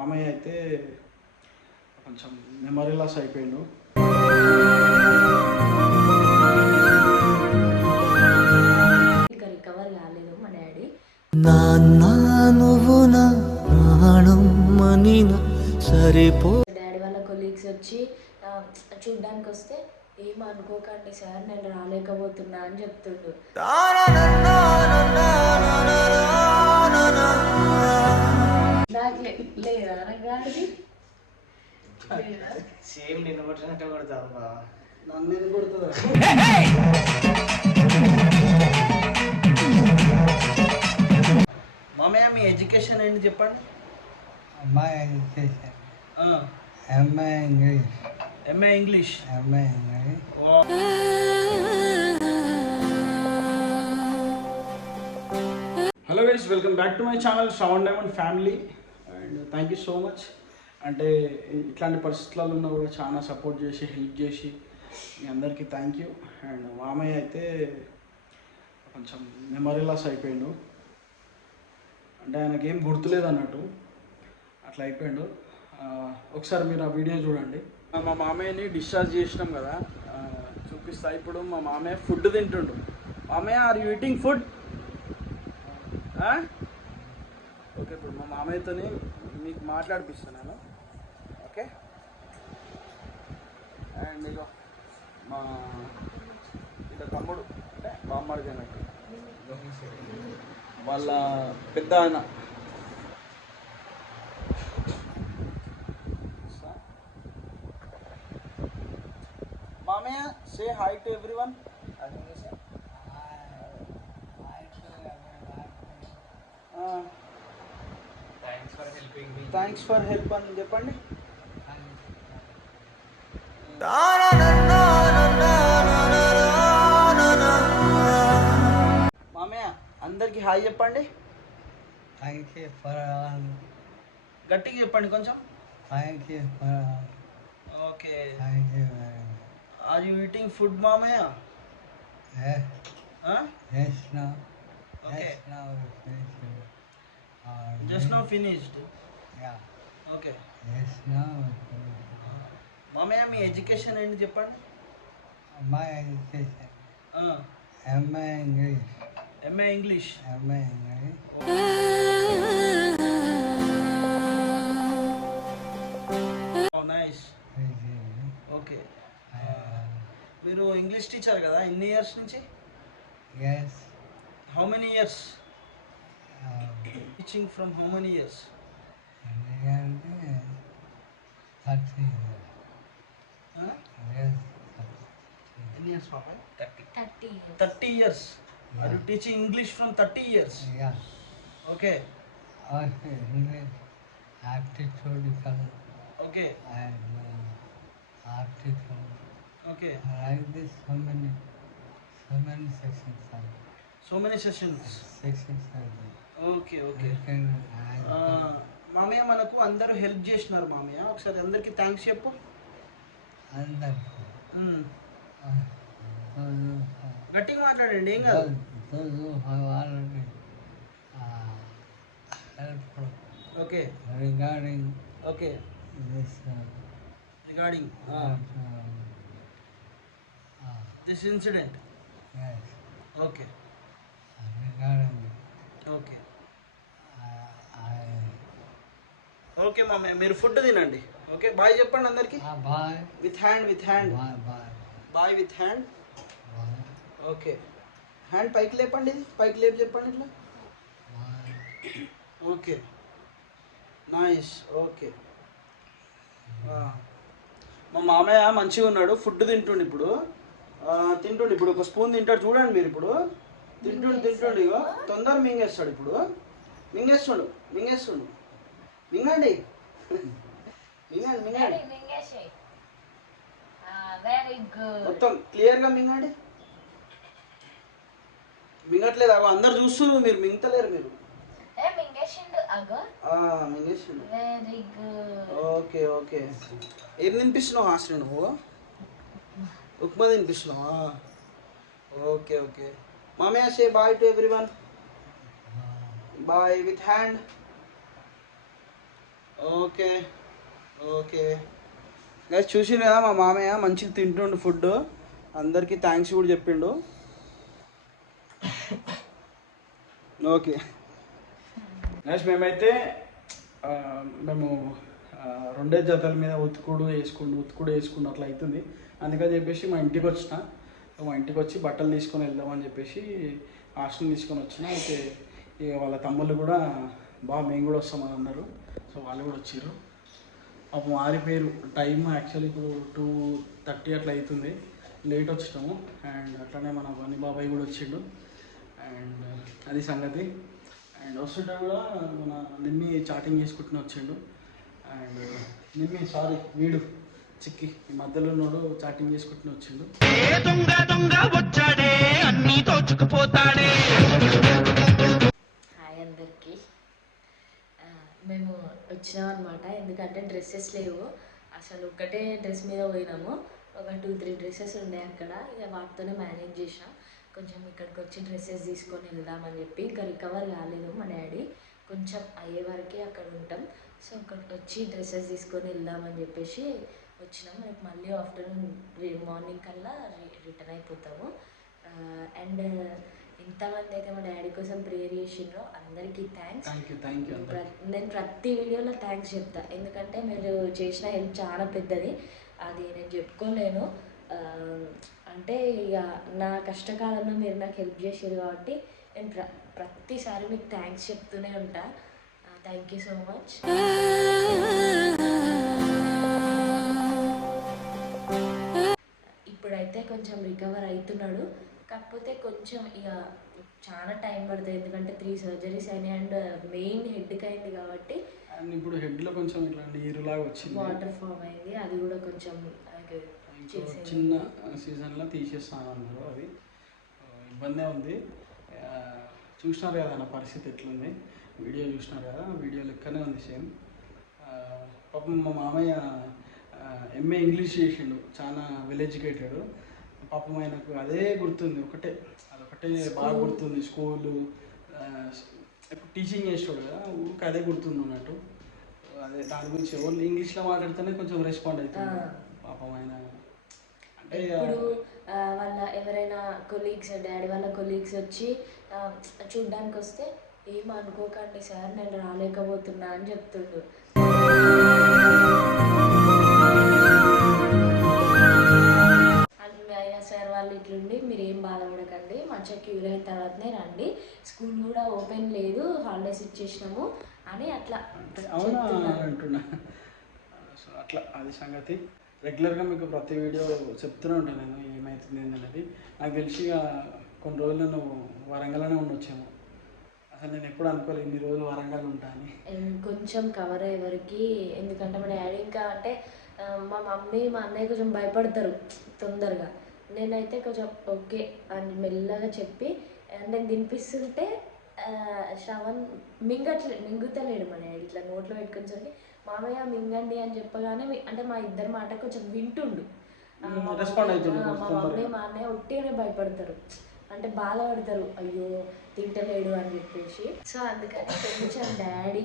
మామయ్య అయితే కొంచెం మెమరీ లాస్ అయిపోయిండు. ఇంకా రికవర్ కాలేదు మా డాడీ. నాన్న నువ్వు నా ప్రాణం మనిన సరిపో. డాడీ వాళ్ళ కొలీగ్స్ వచ్చి చూడ్డానికి వస్తే ఏమనుకోకండి సార్, నేను రాలేకపోతున్నా అని చెప్తుండు. లేదా గాడిది సేమ్ నిన్ను కొట్టినట్టు కొడతాను బా. నన్ను ఎందుకు కొడుతుందా? మామయ్య మీ ఎడ్యుకేషన్ ఏంటి చెప్పండి. My education, MA English, MA English. MA English. Hello guys, welcome back to my channel Shravan diamond family. And thank you so much. అంటే ఇట్లాంటి పరిస్థితులలో ఉన్నా కూడా చాలా సపోర్ట్ చేసి హెల్ప్ చేసి మీ అందరికీ థ్యాంక్ యూ. అండ్ మామయ్య అయితే కొంచెం మెమరీ లాస్ అయిపోయిండు. అంటే ఆయనకి ఏం గుర్తులేదు అన్నట్టు అట్లా అయిపోయిండు. ఒకసారి మీరు ఆ వీడియో చూడండి. మా మామయ్యని డిశ్చార్జ్ చేసినాం కదా, చూపిస్తా. ఇప్పుడు మా మామయ్య ఫుడ్ తింటుండు. మామయ్య, are you eating food? Okay, ఇప్పుడు మా మామయ్యతో మీకు మాట్లాడిపిస్తాను నేను. ఓకే, అండ్ ఇక మా ఇక తమ్ముడు అంటే బామ్మడిది అన్నట్టు, వాళ్ళ పెద్ద ఆయన. మామయ్య, say hi to everyone. Thanks for help అని చెప్పండి. మామయ్య, అందరికి హాయ్ చెప్పండి. Thank you for all. గట్టిగా చెప్పండి కొంచెం. Thank you for all. Okay, Thank you very much. Are you eating food మామయ్య? Yes, yes now. Okay. Yes now we finished it. Just no finished. Yeah. Okay Yes now we finished it. మామయ్య, మీ education ఏంటి చెప్పండి. My education, MA English, MA English. MA English. Nice. Thank you. Okay, మీరు English teacher కదా, ఎన్ని years నుంచి? Yes. How many years teaching? From how many years? ఎందుకంటే 30 years. Yes. ఎన్ని years పాప? 30 30 years. Are you teaching English from 30 years? Yeah. Okay Okay, English aptitude okay and aptitude. Okay, Like this, so many sections are so many sessions. there. Okay okay. You can మామయ్య, మనకు అందరూ help చేసినారు మామయ్య, ఒకసారి అందరికీ thanks చెప్పు. గట్టిగా మాట్లాడండి, ఏం కాదు. those who have already helped okay regarding okay, this regarding this incident. yes, okay regarding okay I okay మామయ్య, మీరు ఫుడ్ తినండి. ఓకే, బాయ్ చెప్పండి అందరికి. bye with hand, with hand, bye bye with hand. bye okay, hand పైకి లేపండి, ఇది పైకి లేపి చెప్పండి ఇట్లా. bye. Okay, nice. ఓకే, మా మామయ్య మంచిగా ఉన్నాడు, ఫుడ్ తింటుండు ఇప్పుడు. తింటుండు ఇప్పుడు, ఒక స్పూన్ తింటాడు చూడండి మీరు. ఇప్పుడు తింటుండు ఇగో తొందర మింగేస్తాడు. ఇప్పుడు మింగేస్తుండు మింగండి. మింగండి. Very good. మొత్తం క్లియర్గా మింగండి. మింగట్లేదు, అవి అందరు చూస్తున్నారు, మీరు మింగతలేరు. మీరు మింగేసిండు. Very good. Okay okay. ఏం తినిపిస్తున్నావు హాస్టల్ నువ్వు? ఉప్మా తినిపిస్తున్నావా? Okay okay. మామయ్య, say bye to everyone. Bye with hand. Okay okay guys చూసిరు కదా మా మామయ్య మంచిగా తింటుండు ఫుడ్, అందరికీ థ్యాంక్స్ కూడా చెప్పిండు. ఓకే నెక్స్ట్ మేమైతే మేము రెండే జతల మీద ఉతుకుడు వేసుకుండు అట్లా అవుతుంది. అందుకని చెప్పేసి మా ఇంటికి వచ్చిన, మా ఇంటికి వచ్చి బట్టలు తీసుకొని వెళ్దామని చెప్పేసి హాస్టల్ తీసుకొని వచ్చిన. అయితే ఇక వాళ్ళ తమ్ముళ్ళు కూడా మేము కూడా వస్తామని అన్నారు. సో వాళ్ళు కూడా వచ్చారు. పాపం ఆరిపోయారు. టైం యాక్చువల్లీ ఇప్పుడు 2:30 అట్లా అవుతుంది, లేట్ వచ్చినాము. అండ్ అట్లనే మన బన్నీ బాబాయ్ కూడా వచ్చిండు. అండ్ అది సంగతి. అండ్ వస్తుంటే కూడా మన నిమ్మి చాటింగ్ చేసుకుంటూనే వచ్చిండు. అండ్ నిమ్మి వీడు చిక్కి ఈ మధ్యలో ఉన్నాడు, చాటింగ్ చేసుకుంటూనే వచ్చిండు. హాయ్ అందరికీ. మేము వచ్చినాం అనమాట, ఎందుకంటే డ్రెస్సెస్ లేవు. అసలు ఒకటే డ్రెస్ మీద పోయినాము, ఒక 2-3 డ్రెస్సెస్ ఉండే అక్కడ. ఇక వాటితోనే మేనేజ్ చేసినాం. కొంచెం ఇక్కడికి వచ్చి డ్రెస్సెస్ తీసుకొని వెళ్దామని చెప్పి, ఇంకా రికవర్ కాలేదు మా డాడీ, కొంచెం అయ్యే వరకే అక్కడ ఉంటాం. సో అక్కడికి వచ్చి డ్రెస్సెస్ తీసుకొని వెళ్దామని చెప్పేసి వచ్చినాం. రేపు మళ్ళీ ఆఫ్టర్నూన్ మార్నింగ్ కల్లా రిటర్న్ అయిపోతాము. అండ్ ఇంతమంది అయితే మా డాడీ కోసం ప్రేయర్ చేసిండ్రో అందరికీ థ్యాంక్స్. నేను ప్రతి వీడియోలో థ్యాంక్స్ చెప్తా, ఎందుకంటే మీరు చేసిన హెల్ప్ చాలా పెద్దది, అది నేను చెప్పుకోలేను. అంటే ఇక నా కష్టకాలంలో మీరు నాకు హెల్ప్ చేసారు కాబట్టి నేను ప్రతిసారి మీకు థ్యాంక్స్ చెప్తూనే ఉంటా. Thank you so much. ఇప్పుడైతే కొంచెం రికవర్ అవుతున్నాడు, కాకపోతే కొంచెం ఇక చాలా టైం పడుతుంది, ఎందుకంటే 3 సర్జరీస్ అయినాయి. అండ్ మెయిన్ హెడ్కి అయింది కాబట్టి అండ్ ఇప్పుడు హెడ్లో కొంచెం ఇట్లా నీరులాగా వచ్చింది, వాటర్ ఫామ్ అయింది. అది కూడా కొంచెం చిన్న సీజన్లో తీసేస్తాను అన్నారు. అది ఇబ్బందే ఉంది. చూసినారు కదా నా పరిస్థితి ఎట్లుంది, వీడియో చూసినారు కదా, వీడియో లెక్కనే ఉంది సేమ్. పాపం మా మామయ్య MA ఇంగ్లీష్ చేసిండు, చాలా వెల్ ఎడ్యుకేటెడ్. పాపం ఆయనకు అదే గుర్తుంది, అదొకటే బాగా గుర్తుంది. స్కూలు ఇప్పుడు టీచింగ్ చేసేవాడు కదా, ఊరికి అదే గుర్తుంది అన్నట్టు. అదే దాని గురించి ఓన్లీ ఇంగ్లీష్లో మాట్లాడితేనే కొంచెం రెస్పాండ్ అవుతుంది పాపం ఆయన. అంటే ఇప్పుడు వాళ్ళ ఎవరైనా కొలీగ్స్, డాడీ వాళ్ళ కొలీగ్స్ వచ్చి చూడ్డానికి వస్తే ఏం అనుకోకండి సార్, నేను రాలేకపోతున్నా అని చెప్తుండు. అయినా సార్ వాళ్ళు ఇట్లుండి మీరు ఏం బాధపడకండి, మంచిగా క్యూర్ అయిన తర్వాతనే రండి, స్కూల్ కూడా ఓపెన్ లేదు, హాలిడేస్ ఇచ్చేసినాము అని అట్లా అవునా అంటున్నా. సో అట్లా అది సంగతి. రెగ్యులర్గా మీకు ప్రతి వీడియో చెప్తూనే ఉంటాను నేను ఏమవుతుంది అనేది. నాకు తెలిసి కొన్ని రోజులు నువ్వు వరంగల్లోనే ఉండొచ్చేమో. అసలు నేను ఎప్పుడు అనుకోలేదు ఇన్ని రోజులు వరంగల్ ఉంటా అని. కొంచెం కవర్ అయ్యే వరకు, ఎందుకంటే మా డాడీ ఇంకా అంటే మా మమ్మీ మా అన్నయ్య కొంచెం భయపడతారు తొందరగా. నేనైతే కొంచెం ఓకే అని మెల్లగా చెప్పి నేను తినిపిస్తుంటే శ్రవణ్ మింగుతలేడు మా డాడీ, ఇట్లా నోట్లో పెట్టుకునేసరికి మామయ్య మింగండి అని చెప్పగానే అంటే మా ఇద్దరి మాట కొంచెం వింటుండు. మా మమ్మీ మా అన్నయ్య ఒట్టిగానే భయపడతారు, అంటే బాధపడతారు, అయ్యో తింటలేడు అని చెప్పేసి. సో అందుకని కొంచెం డాడీ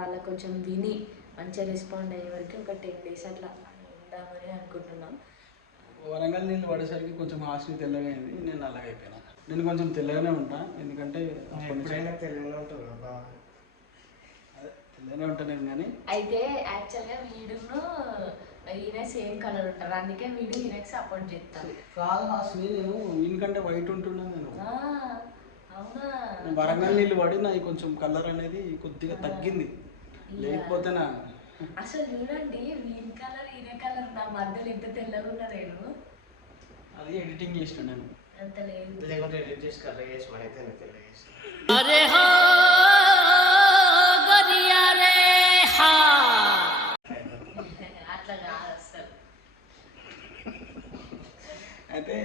వాళ్ళ కొంచెం విని మంచిగా రెస్పాండ్ అయ్యే వరకు ఒక 10 days అట్లా ఉందామని అనుకుంటున్నాం. వరంగల్ నీళ్ళు పడేసరికి కొంచెం హాస్టల్ తెల్లగా అయింది, నేను నల్లగా అయిపోయినా. నేను కొంచెం తెల్లగానే ఉంటా, ఎందుకంటే తెల్లగానే ఉంటాను నేను. కానీ అయితే యాక్చువల్గా వీడును ఈయన సేమ్ కలర్ ఉంటారు, అందుకే వీడు ఈయనకి సపోర్ట్ చేస్తాను. కాదు హాస్టల్ నేను ఈయనకంటే వైట్ ఉంటున్నాను నేను. అవునా, వరంగల్ నీళ్ళు పడి నాకు కొంచెం కలర్ అనేది కొద్దిగా తగ్గింది, లేకపోతే నా అసలు చూడండి వీన్ కలర్ ఈయన కలర్ నా మధ్యలో ఎంత తెల్లగా ఉన్నా నేను. అది ఎడిటింగ్ చేసిన నేను అంత లేదు, లేకుంటే ఎడిట్ చేసి కలర్ చేసి మనైతే తెల్ల చేసి. అట్లా కాదు అసలు. అయితే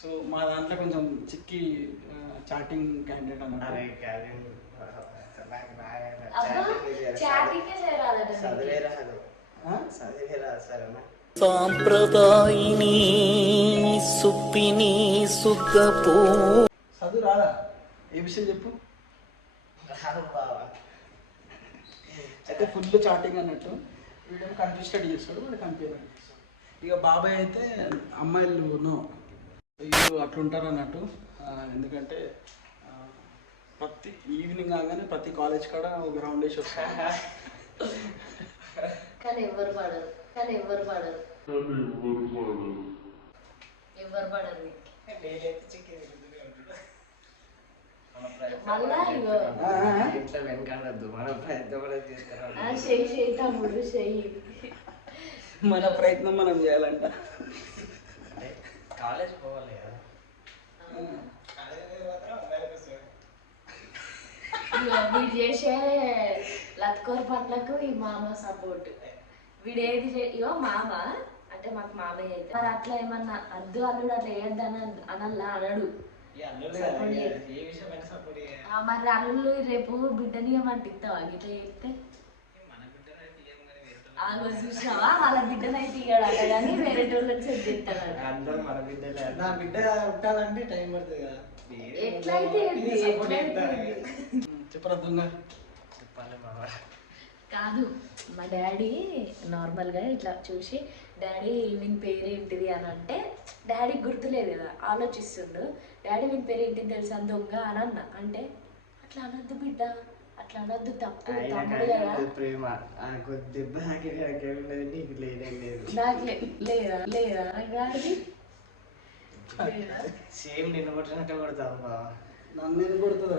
సో మా దాంట్లో కొంచెం చిక్కి చాటింగ్ క్యాండిడేట్ అన్నమాట. సాంప్రదాయిని సుప్పిని సుద్దపో. చదువు రాదా? ఏ విషయం చెప్పు. అయితే ఫుల్ చాటింగ్ అన్నట్టు వీడియో కనిపిస్టెడ్ చేస్తాడు వాడు కనిపించాడు. ఇక బాబాయ్ అయితే అమ్మాయిలు నో వీళ్ళు అట్లుంటారు అన్నట్టు. ఎందుకంటే ప్రతి ఈవినింగ్ కాగానే ప్రతి కాలేజ్ కాడ ఒక రౌండ్ వేసి వస్తారు. కానీ ఎవరు పడరు ఎవరు పడరు. మళ్ళా ఇగో ఇట్లా వెనకాడద్దు, మన ప్రయత్నం కూడా తీసుకురావాలి. చెయ్యి తమ్ముడు చెయ్యి. మన ప్రయత్నం మనం చేయాలంట. కాలేజ్ పోవాలి కదా. వీడు చేసే లత్కోర్ పనులకు ఈ మామ సపోర్ట్. వీడు ఏది ఇగో మామ అంటే మాకు మామయ్య అయితే మరి అట్లా ఏమన్నా అద్దు అల్లుడు అట్లా వేయద్దు అనల్లా అనడు. మరి అల్లుళ్ళు రేపు బిడ్డని ఏమంటే ఇస్తావా గిట్లా చెప్తే చూసావా వాళ్ళ బిడ్డను అయితే ఇయ్యాడట కానీ వేరే వాళ్ళని సెట్ చేస్తాడు. అందరూ మన బిడ్డలే. నా బిడ్డ ఉంటానంటే టైం పడుతుంది కదా. ఎట్లయితే చెప్పరా దొంగ. చెప్పాలి బాబా. కాదు మా డాడీ నార్మల్గా ఇట్లా చూసి డాడీ వీని పేరు ఏంటిది అని అంటే డాడీ గుర్తులేదు కదా ఆలోచిస్తుండు. డాడీ వీని పేరు ఏంటిది తెలుసా దొంగ అని అన్న అంటే అట్లా అనొద్దు బిడ్డ అట్లా అనొద్దు తప్పు తమ్ముడు కదా. ప్రేమ దెబ్బ నీకు లేదు నాకు లేదా లేదా డాడీ సేమ్ నిన్ను కొట్టినట్టే కొడతావు బాబా. నన్ను ఎందుకు కొడుతుందా?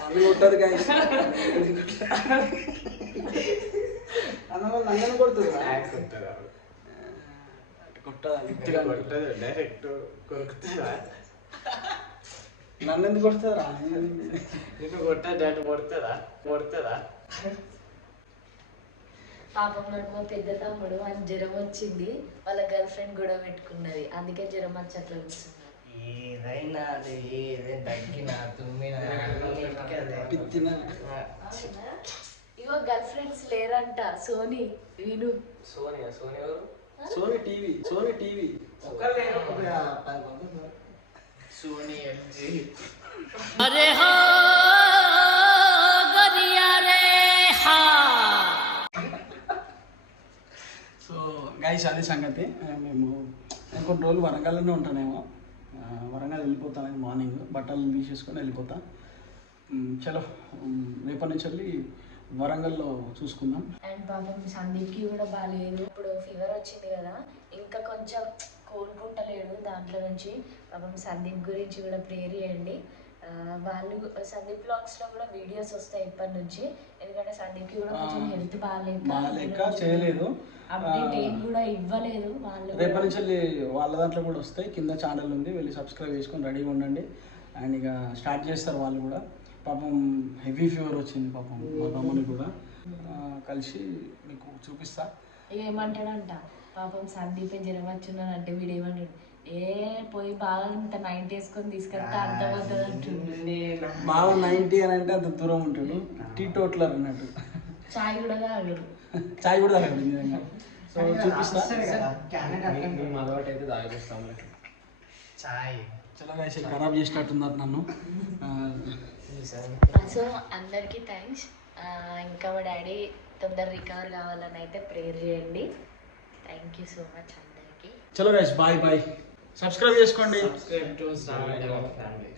నన్ను కొట్టదు కానీ అన్న వాళ్ళు నన్ను కొడుతుందా? కొట్టదా డైరెక్ట్ కొరుకుతుందా? నన్ను ఎందుకు కొడుతుందా? నిన్ను కొట్టేటట్టు కొడుతుందా? పాపం మా పెద్ద తమ్ముడు అని జ్వరం వచ్చింది వాళ్ళ గర్ల్ ఫ్రెండ్ కూడా పెట్టుకున్నది అందుకే జ్వరం వచ్చి అట్లా కూర్చున్నాడు. ఏదైనా అది ఏదైనా తగ్గినా తుమ్మినా పిత్తిన ఇగో గర్ల్ ఫ్రెండ్స్ లేరంట సోనీ వీను సోని ఎవరు? Sony TV Sony LG. अरे हो गरिया रे हा. సో గైస్ అదే సంగతి. మేము కొన్ని రోజులు వరంగల్లోనే ఉంటానేమో. వరంగల్ వెళ్ళిపోతాను మార్నింగ్ బట్టలు తీసేసుకొని వెళ్ళిపోతా. చలో రేపటి నుంచి వెళ్ళి వరంగల్లో చూసుకుందాం. అండ్ పాపం సందీప్కి కూడా బాగాలేదు ఇప్పుడు ఫీవర్ వచ్చింది కదా ఇంకా కొంచెం కోలుకుంటలేడు దాంట్లో నుంచి. పాపం సందీప్ గురించి కూడా ప్రేయర్ చేయండి. వాళ్ళు సందీప్ బ్లాగ్స్లో కూడా వీడియోస్ వస్తాయి ఇప్పటి నుంచి ఎందుకంటే సందీప్కి కూడా కొంచెం హెల్త్ బాగాలేక చేయలేదు, అప్డేట్ ఏం కూడా ఇవ్వలేదు. వాళ్ళు రేపటి నుంచి వెళ్ళి వాళ్ళ దాంట్లో కూడా వస్తాయి. కింద ఛానల్ ఉంది వెళ్ళి సబ్స్క్రైబ్ చేసుకొని రెడీగా ఉండండి. అండ్ ఇక స్టార్ట్ చేస్తారు వాళ్ళు కూడా. పాపం హెవీ ఫీవర్ వచ్చింది పాపం మా తమ్ముని కూడా. కలిసి మీకు చూపిస్తా. ఏమంటాడంట పాపం సందీప్ జ్వరం వచ్చిందంటే వీడు ఏమంటాడు పోయి బాగా ఇంత 90 వేసుకొని తీసుకెళ్తే అర్థమవుతుంది అంటుంది. బాగా 90 అని అంటే అంత దూరం ఉంటాడు. టీ టోట్లర్ అన్నట్టు. చాయ్ కూడా తాగడు. చాయ్ కూడా తాగడు నిజంగా. సో చూపిస్తా. అలవాటు అయితే తాగిస్తాం చాయ్. చాలా వేసి ఖరాబ్ చేసినట్టున్నారు నన్ను. సో అందరికీ థ్యాంక్స్. ఇంకా మా డాడీ తొందర రికవర్ కావాలని అయితే ప్రేయర్ చేయండి. థ్యాంక్ యూ సో మచ్ అందరికీ. చలో గైస్ బాయ్ బాయ్. సబ్స్క్రైబ్ చేసుకోండి. Subscribe to family.